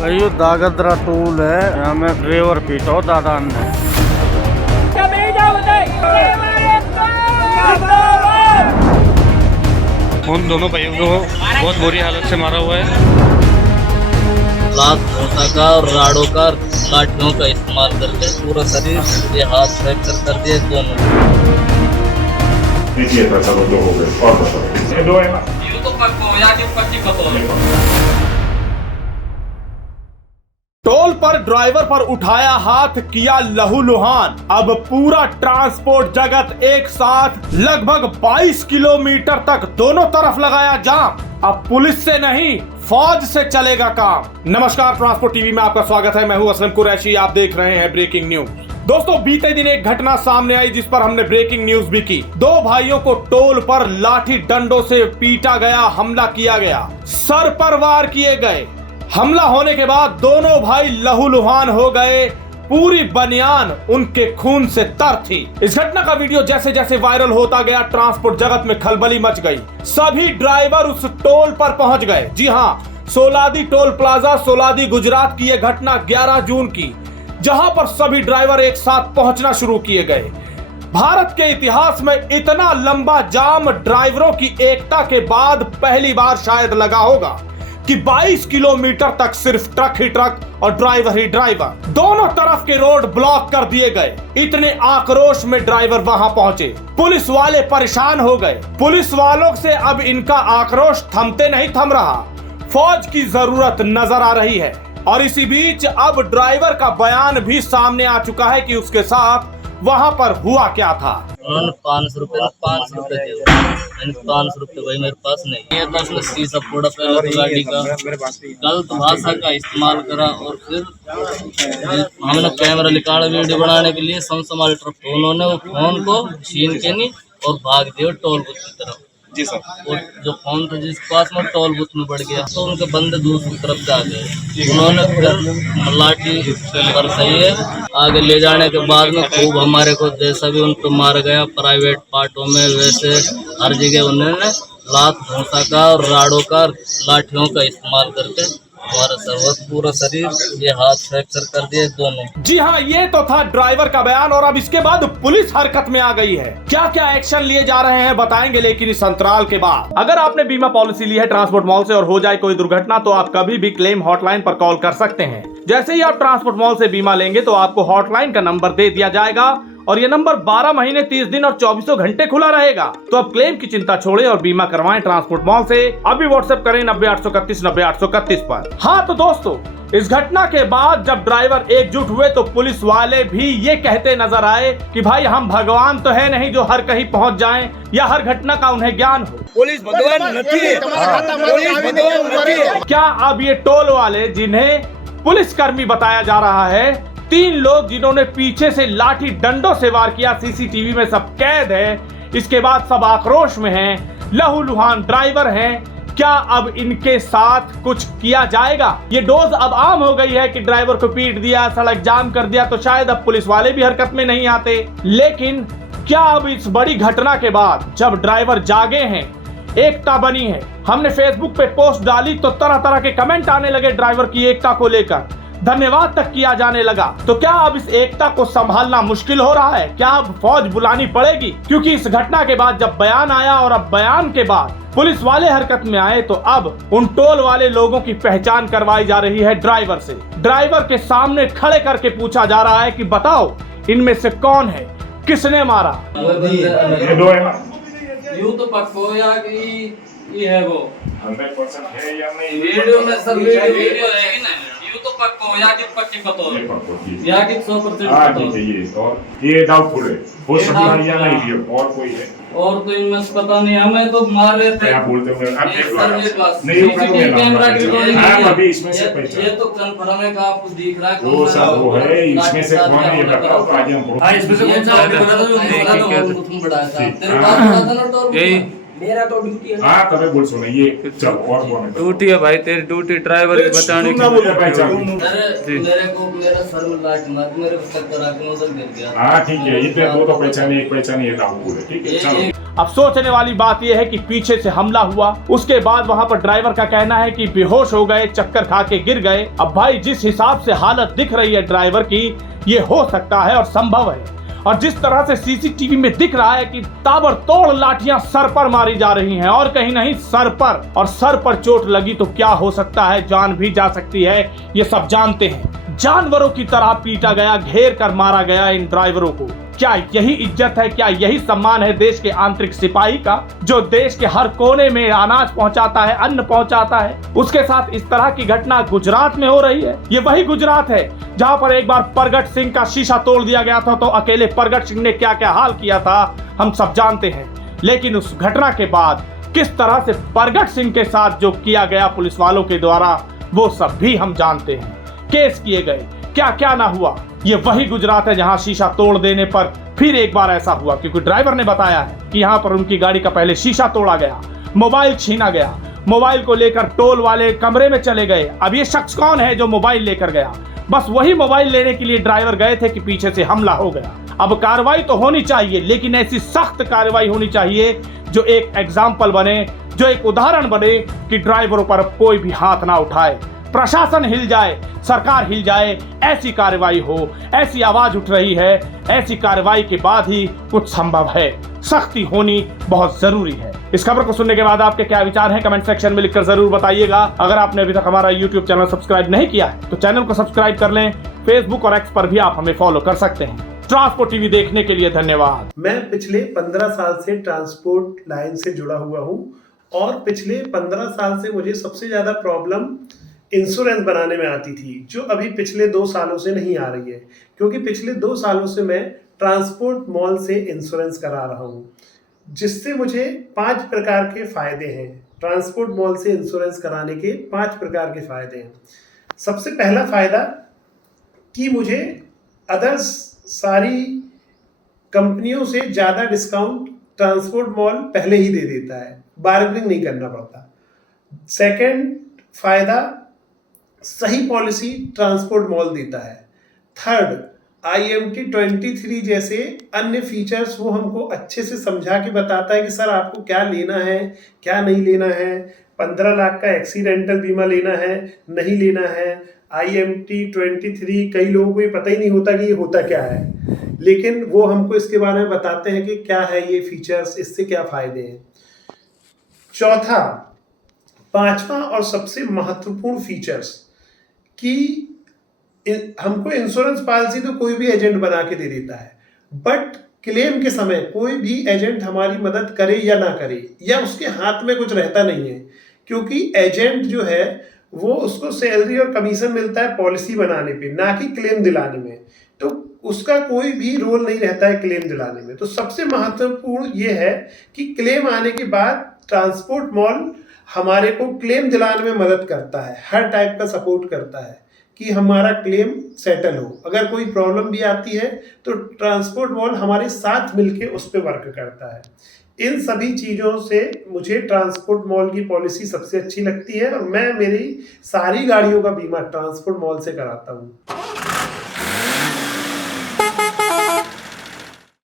भाई ये दागद्रा टूल है, यहाँ में ड्राइवर पीटा हो दादा ने। उन दोनों भाइयों को बहुत बुरी हालत से मारा हुआ है। लात भोंसा का और राड़ों का लाठियों का इस्तेमाल करके पूरा शरीर ये हाथ फ्रैक्चर कर दिए दोनों। टोल पर ड्राइवर पर उठाया हाथ, किया लहूलुहान। अब पूरा ट्रांसपोर्ट जगत एक साथ लगभग 22 किलोमीटर तक दोनों तरफ लगाया जाम। अब पुलिस से नहीं, फौज से चलेगा काम। नमस्कार, ट्रांसपोर्ट टीवी में आपका स्वागत है। मैं हूं असलम कुरैशी, आप देख रहे हैं ब्रेकिंग न्यूज। दोस्तों, बीते दिन एक घटना सामने आई जिस पर हमने ब्रेकिंग न्यूज भी की। दो भाइयों को टोल पर लाठी डंडों से पीटा गया, हमला किया गया, सर पर वार किए गए। हमला होने के बाद दोनों भाई लहूलुहान हो गए, पूरी बनियान उनके खून से तर थी। इस घटना का वीडियो जैसे जैसे वायरल होता गया, ट्रांसपोर्ट जगत में खलबली मच गई। सभी ड्राइवर उस टोल पर पहुंच गए। जी हां, सोलादी टोल प्लाजा, सोलादी गुजरात की यह घटना 11 जून की, जहां पर सभी ड्राइवर एक साथ पहुंचना शुरू किए गए। भारत के इतिहास में इतना लंबा जाम ड्राइवरों की एकता के बाद पहली बार शायद लगा होगा कि 22 किलोमीटर तक सिर्फ ट्रक ही ट्रक और ड्राइवर ही ड्राइवर। दोनों तरफ के रोड ब्लॉक कर दिए गए। इतने आक्रोश में ड्राइवर वहां पहुंचे। पुलिस वाले परेशान हो गए। पुलिस वालों से अब इनका आक्रोश थमते नहीं थम रहा। फौज की जरूरत नजर आ रही है। और इसी बीच अब ड्राइवर का बयान भी सामने आ चुका है कि उसके साथ वहां पर हुआ क्या था। 500 रुपए दे। 500 रुपए भाई मेरे पास नहीं है। तो उसने शीशा फोड़ा पहले तो गाड़ी का, गलत भाषा का इस्तेमाल करा और फिर हमने कैमरा निकाला वीडियो बनाने के लिए। समसमाल ट्रक उन्होंने वो फोन को छीन के नहीं और भाग दिया टोल बूथ की तरफ। जी सर। और जो फोन था जिस पास में टोल बूथ में बढ़ गया तो उनके बंदे दूसरी तरफ से आ गए। उन्होंने फिर लाठी पर सही है आगे ले जाने के बाद में खूब हमारे को जैसा भी उनको मारा गया प्राइवेट पार्टों में, वैसे हर जगह उन्होंने लात भोंसा का और राड़ों का लाठियों का इस्तेमाल करके हमारा सर्वस्व पूरा शरीर ये हाथ फ्रैक्चर कर दिए दोनों। जी हाँ, ये तो था ड्राइवर का बयान। और अब इसके बाद पुलिस हरकत में आ गई है। क्या क्या एक्शन लिए जा रहे हैं बताएंगे, लेकिन इस अंतराल के बाद। अगर आपने बीमा पॉलिसी ली है ट्रांसपोर्ट मॉल से और हो जाए कोई दुर्घटना तो आप कभी भी क्लेम हॉटलाइन पर कॉल कर सकते हैं। जैसे ही आप ट्रांसपोर्ट मॉल से बीमा लेंगे तो आपको हॉटलाइन का नंबर दे दिया जाएगा और ये नंबर 12 महीने 30 दिन और 24 घंटे खुला रहेगा। तो अब क्लेम की चिंता छोड़े और बीमा करवाएं ट्रांसपोर्ट मॉल से। अभी व्हाट्सएप करें 90 831 90 831 पर। हाँ तो दोस्तों, इस घटना के बाद जब ड्राइवर एकजुट हुए तो पुलिस वाले भी ये कहते नजर आए कि भाई हम भगवान तो है नहीं जो हर कहीं पहुंच जाएं या हर घटना का उन्हें ज्ञान हो। पुलिस भगवान नहीं है। पुलिस भगवान नहीं है। क्या अब ये टोल वाले, जिन्हें पुलिसकर्मी बताया जा रहा है, 3 लोग जिन्होंने पीछे से लाठी डंडों से वार किया, सीसीटीवी में सब कैद है, इसके बाद सब आक्रोश में हैं, लहूलुहान ड्राइवर हैं, क्या अब इनके साथ कुछ किया जाएगा? ये डोज अब आम हो गई है कि ड्राइवर को पीट दिया, सड़क जाम कर दिया तो शायद अब पुलिस वाले भी हरकत में नहीं आते। लेकिन क्या अब इस बड़ी घटना के बाद जब ड्राइवर जागे हैं, एकता बनी है, हमने फेसबुक पे पोस्ट डाली तो तरह तरह के कमेंट आने लगे ड्राइवर की एकता को लेकर, धन्यवाद तक किया जाने लगा। तो क्या अब इस एकता को संभालना मुश्किल हो रहा है? क्या अब फौज बुलानी पड़ेगी? क्योंकि इस घटना के बाद जब बयान आया और अब बयान के बाद पुलिस वाले हरकत में आए तो अब उन टोल वाले लोगों की पहचान करवाई जा रही है ड्राइवर से। ड्राइवर के सामने खड़े करके पूछा जा रहा है कि बताओ इनमें से कौन है, किसने मारा? यूं तो पक्को या कि ये है वो 100% है या नहीं? वीडियो में सब वीडियो रहेगी ना। यूं तो पक्को या कि पक्की बताओ या कि 100% बताओ। ये और ये डाउटफुल है, हो सकता है या नहीं है। और कोई है? और तो इनमें से पता नहीं, हमें तो मार रहे थे। आप बोलते हो आप देख लो नहीं कैमरा की रिकॉर्डिंग है। अभी इसमें से ये तो कंफर्म है कि आपको दिख रहा है वो सब वो है, इसमें से कौन है ये बताओ तो आज हम इसमें से कौन सा आपको बता दो। तुम बढ़ाया था तेरे पास बता दो ना। मेरा तो ड्यूटी है। हाँ तभी बोल सुनो ये चल और बोल ड्यूटी है भाई तेरी ड्यूटी ड्राइवर की बताने की। मेरे को मेरा सर में लाठ मार मेरे को चक्कर आके मैं उधर गिर गया। हाँ ठीक है इतने दो तो पहचाने एक पहचाने ये दाऊ पूरे ठीक है चलो। अब सोचने वाली बात यह है कि पीछे से हमला हुआ, उसके बाद वहां पर ड्राइवर का कहना है कि बेहोश हो गए, चक्कर खा के गिर गए। अब भाई जिस हिसाब से हालत दिख रही है ड्राइवर की, ये हो सकता है और संभव है। और जिस तरह से सीसीटीवी में दिख रहा है कि ताबड़तोड़ लाठियां सर पर मारी जा रही हैं और कहीं नहीं सर पर, और सर पर चोट लगी तो क्या हो सकता है, जान भी जा सकती है, ये सब जानते हैं। जानवरों की तरह पीटा गया, घेर कर मारा गया इन ड्राइवरों को। क्या यही इज्जत है, क्या यही सम्मान है देश के आंतरिक सिपाही का, जो देश के हर कोने में अनाज पहुंचाता है, अन्न पहुंचाता है? उसके साथ इस तरह की घटना गुजरात में हो रही है। ये वही गुजरात है जहां पर एक बार प्रगट सिंह का शीशा तोड़ दिया गया था, तो अकेले प्रगट सिंह ने क्या क्या हाल किया था हम सब जानते हैं। लेकिन उस घटना के बाद किस तरह से प्रगट सिंह के साथ जो किया गया पुलिस वालों के द्वारा, वो सब भी हम जानते हैं। केस किए गए, क्या क्या ना हुआ। ये वही गुजरात है जहां शीशा तोड़ देने पर फिर एक बार ऐसा हुआ, क्योंकि ड्राइवर ने बताया है कि यहां पर उनकी गाड़ी का पहले शीशा तोड़ा गया, मोबाइल छीना गया, मोबाइल को लेकर टोल वाले कमरे में चले गए। अब ये शख्स कौन है जो मोबाइल लेकर गया? बस वही मोबाइल लेने के लिए ड्राइवर गए थे कि पीछे से हमला हो गया। अब कार्रवाई तो होनी चाहिए, लेकिन ऐसी सख्त कार्रवाई होनी चाहिए जो एक एग्जाम्पल बने, जो एक उदाहरण बने कि ड्राइवरों पर कोई भी हाथ ना उठाए, प्रशासन हिल जाए, सरकार हिल जाए, ऐसी कार्रवाई हो। ऐसी आवाज उठ रही है, ऐसी कार्रवाई के बाद ही कुछ संभव है। सख्ती होनी बहुत जरूरी है। इस खबर को सुनने के बाद आपके क्या विचार हैं, कमेंट सेक्शन में लिखकर जरूर बताइएगा। अगर आपने अभी तक हमारा YouTube चैनल सब्सक्राइब नहीं किया है तो चैनल को सब्सक्राइब कर लें। फेसबुक और एक्स पर भी आप हमें फॉलो कर सकते हैं। ट्रांसपोर्ट टीवी देखने के लिए धन्यवाद। मैं पिछले 15 साल से ट्रांसपोर्ट लाइन से जुड़ा हुआ हूं और पिछले 15 साल से मुझे सबसे ज्यादा प्रॉब्लम इंश्योरेंस बनाने में आती थी, जो अभी पिछले 2 सालों से नहीं आ रही है, क्योंकि पिछले 2 सालों से मैं ट्रांसपोर्ट मॉल से इंश्योरेंस करा रहा हूं, जिससे मुझे 5 प्रकार के फायदे हैं। ट्रांसपोर्ट मॉल से इंश्योरेंस कराने के 5 प्रकार के फायदे हैं। सबसे पहला फायदा कि मुझे अदर्स सारी कंपनियों से ज़्यादा डिस्काउंट ट्रांसपोर्ट मॉल पहले ही दे देता है, बार्गेनिंग नहीं करना पड़ता। सेकंड फायदा, सही पॉलिसी ट्रांसपोर्ट मॉल देता है। थर्ड, IMT 23 जैसे अन्य फीचर्स वो हमको अच्छे से समझा के बताता है कि सर आपको क्या लेना है, क्या नहीं लेना है। 15 लाख का एक्सीडेंटल बीमा लेना है, नहीं लेना है। IMT 23 कई लोगों को ये पता ही नहीं होता कि ये होता क्या है, लेकिन वो हमको इसके बारे में बताते हैं कि क्या है ये फीचर्स, इससे क्या फायदे हैं। चौथा, 5वां और सबसे महत्वपूर्ण फीचर्स कि हमको इंश्योरेंस पॉलिसी तो कोई भी एजेंट बना के दे देता है, बट क्लेम के समय कोई भी एजेंट हमारी मदद करे या ना करे, या उसके हाथ में कुछ रहता नहीं है, क्योंकि एजेंट जो है वो उसको सैलरी और कमीशन मिलता है पॉलिसी बनाने पे, ना कि क्लेम दिलाने में। तो उसका कोई भी रोल नहीं रहता है क्लेम दिलाने में। तो सबसे महत्वपूर्ण ये है कि क्लेम आने के बाद ट्रांसपोर्ट मॉल हमारे को क्लेम दिलाने में मदद करता है, हर टाइप का सपोर्ट करता है कि हमारा क्लेम सेटल हो। अगर कोई प्रॉब्लम भी आती है तो ट्रांसपोर्ट मॉल हमारे साथ मिलके उस पर वर्क करता है। इन सभी चीज़ों से मुझे ट्रांसपोर्ट मॉल की पॉलिसी सबसे अच्छी लगती है और मैं मेरी सारी गाड़ियों का बीमा ट्रांसपोर्ट मॉल से कराता हूँ।